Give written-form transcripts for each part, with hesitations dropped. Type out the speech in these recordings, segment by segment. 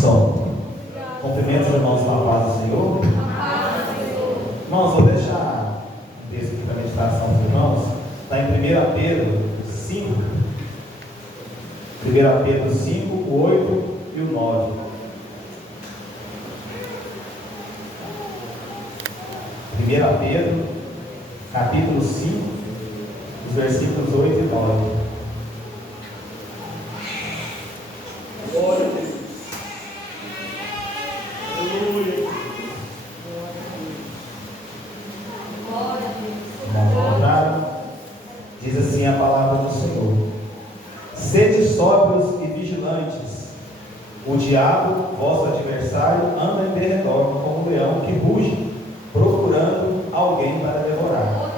Som. Cumprimentos, irmãos, com a paz do Senhor. Irmãos, vou deixar o texto aqui para a meditação dos irmãos. Está em 1 Pedro 5. 1 Pedro 5, o 8 e o 9. 1 Pedro, capítulo 5, os versículos 8 e 9. Glória a Deus. Aleluia. Diz assim a palavra do Senhor: sede sóbrios e vigilantes. O diabo, vosso adversário, anda em derredor como um leão que ruge, procurando alguém para devorar.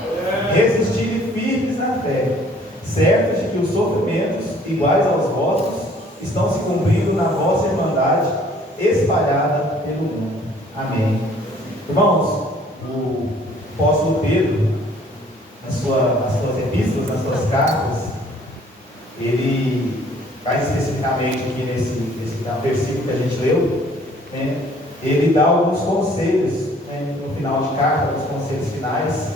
Resistir firmes na fé, certos de que os sofrimentos iguais aos vossos estão se cumprindo na vossa irmandade espalhada pelo mundo. Amém. Irmãos, o apóstolo Pedro, nas suas epístolas, nas suas cartas, ele, mais especificamente aqui nesse versículo que a gente leu, né, ele dá alguns conselhos, né, no final de carta, alguns conselhos finais.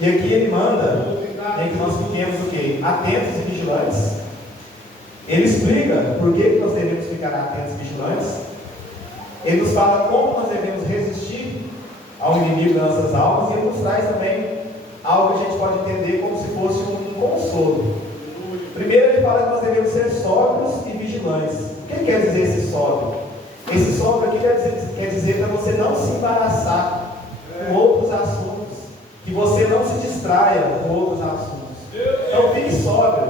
E aqui ele manda, né, que nós fiquemos o quê? Atentos e vigilantes. Ele explica por que nós devemos ficar atentos e vigilantes. Ele nos fala como nós devemos resistir ao inimigo das nossas almas, e ele nos traz também algo que a gente pode entender como se fosse um consolo. Primeiro ele fala que nós devemos ser sóbrios e vigilantes. O que quer dizer esse sóbrio? Esse sóbrio aqui quer dizer para você não se embaraçar com outros assuntos, que você não se distraia com outros assuntos. Então fique sóbrio,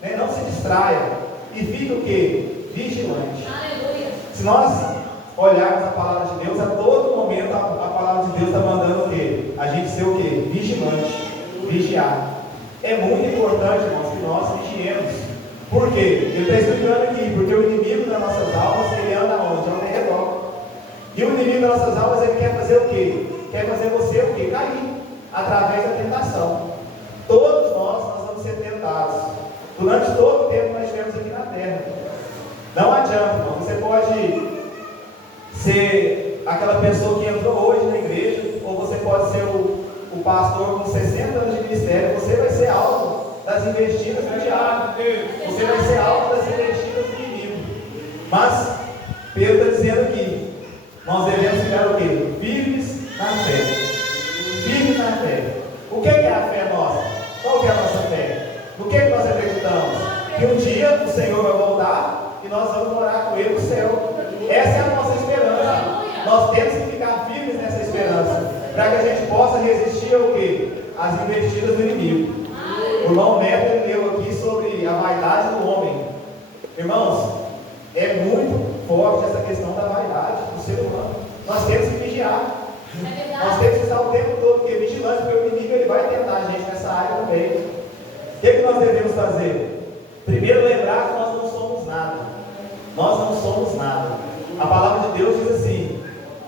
né? Não se distraia, e fique o quê? Vigilante. Aleluia. Se nós olharmos a palavra de Deus, a todo momento a palavra de Deus está mandando o quê? A gente ser o quê? Vigilante, vigiar. É muito importante, irmãos, que nós vigiemos. Por quê? Ele está explicando aqui, porque o inimigo das nossas almas, ele anda onde? Ao redor. E o inimigo das nossas almas, ele quer fazer o quê? Quer fazer você o quê? Cair, através da tentação. Todos nós vamos ser tentados. Durante todo o tempo que nós estivemos aqui na terra. Não adianta, irmão. Você pode ser aquela pessoa que entrou hoje na igreja, ou você pode ser o pastor com 60 anos de ministério. Você vai ser alvo das investidas do diabo, você vai ser alvo das investidas do inimigo. Mas Pedro está dizendo aqui, nós devemos ficar o quê? Firmes na fé. Firmes na fé. O que é a fé nossa? Qual que é a nossa fé? No que nós acreditamos? Que um dia o Senhor vai voltar e nós vamos morar com Ele no céu. Essa é a nossa esperança. Nós temos que ficar firmes nessa esperança, para que a gente possa resistir ao quê? Às investidas do inimigo. O irmão Neto leu aqui sobre a vaidade do homem. Irmãos, é muito forte essa questão da vaidade do ser humano. Nós temos que vigiar. Nós temos que estar o tempo todo vigilante, porque o inimigo ele vai tentar a gente nessa área também. O que nós devemos fazer? Primeiro, lembrar que nós não somos nada. Nós não somos nada. A palavra de Deus diz assim: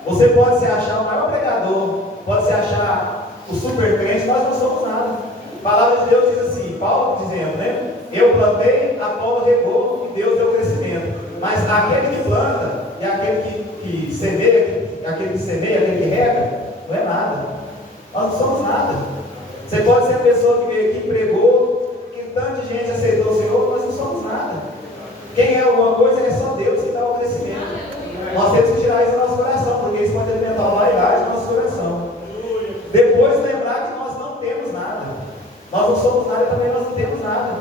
você pode se achar o maior pregador, pode se achar o super crente, nós não somos nada. A palavra de Deus diz assim, Paulo dizendo, né? Eu plantei, Apolo regou e Deus deu crescimento. Mas aquele que planta e aquele que semeia, aquele que rega, não é nada. Nós não somos nada. Você pode ser a pessoa que veio aqui, pregou, que tanta gente aceitou o Senhor, mas não somos nada. Quem é alguma coisa é só Deus que dá o crescimento. Nós temos que tirar isso do nosso coração, porque isso pode alimentar a vaidade do nosso coração. Depois lembrar que nós não temos nada. Nós não somos nada e também nós não temos nada.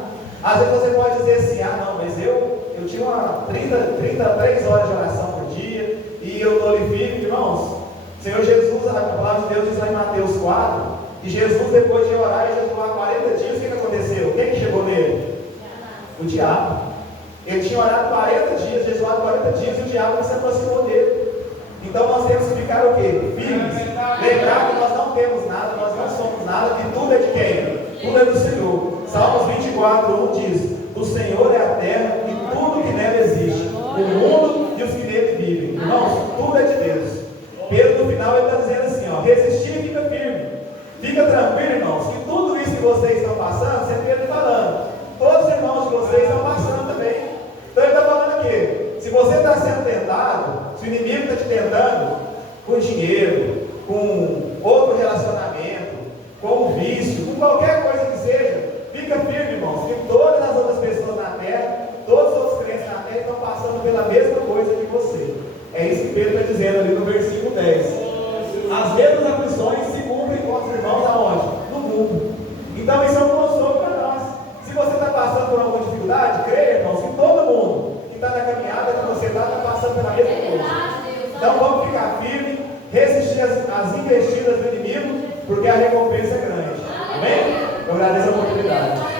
Às vezes você pode dizer assim, não, mas eu tinha 33 horas de oração por dia, e eu estou ali firme. Irmãos, Senhor Jesus, a palavra de Deus diz lá em Mateus 4, que Jesus, depois de orar e jejuar 40 dias, o que aconteceu? Quem que chegou nele? O diabo. Ele tinha orado 40 dias, jejuado 40 dias, e o diabo se aproximou dele. Então nós temos que ficar o quê? Firmes. Lembrar que nós não temos nada, nós não somos nada, que tudo é de quem? Tudo é do Senhor. Salmos 24:1 diz: o Senhor é a terra e tudo que nela existe, o mundo e os que nele vivem. Irmãos, tudo é de Deus. Pedro no final ele está dizendo assim, resistir e fica firme. Fica tranquilo, irmãos, que tudo isso que vocês estão passando, sempre ele falando, todos os irmãos de vocês estão passando também. Então ele está falando aqui, você está sendo tentado, se o inimigo está te tentando com dinheiro, com outro relacionamento, com um vício, com qualquer coisa que seja, fica firme, irmãos, que todas as outras pessoas na terra, todos os outros crentes na terra estão passando pela mesma coisa que você. É isso que Pedro está dizendo ali no versículo 10. As mesmas aflições se cumprem com os irmãos aonde? No mundo. Então isso é um consolo para nós. Se você está passando por alguma dificuldade, creia, irmãos, que todo mundo que está na caminhada que você está passando pela mesma coisa. Então vamos ficar firmes, resistir às investidas do inimigo, porque a recompensa é grande. Amém? Eu agradeço a oportunidade.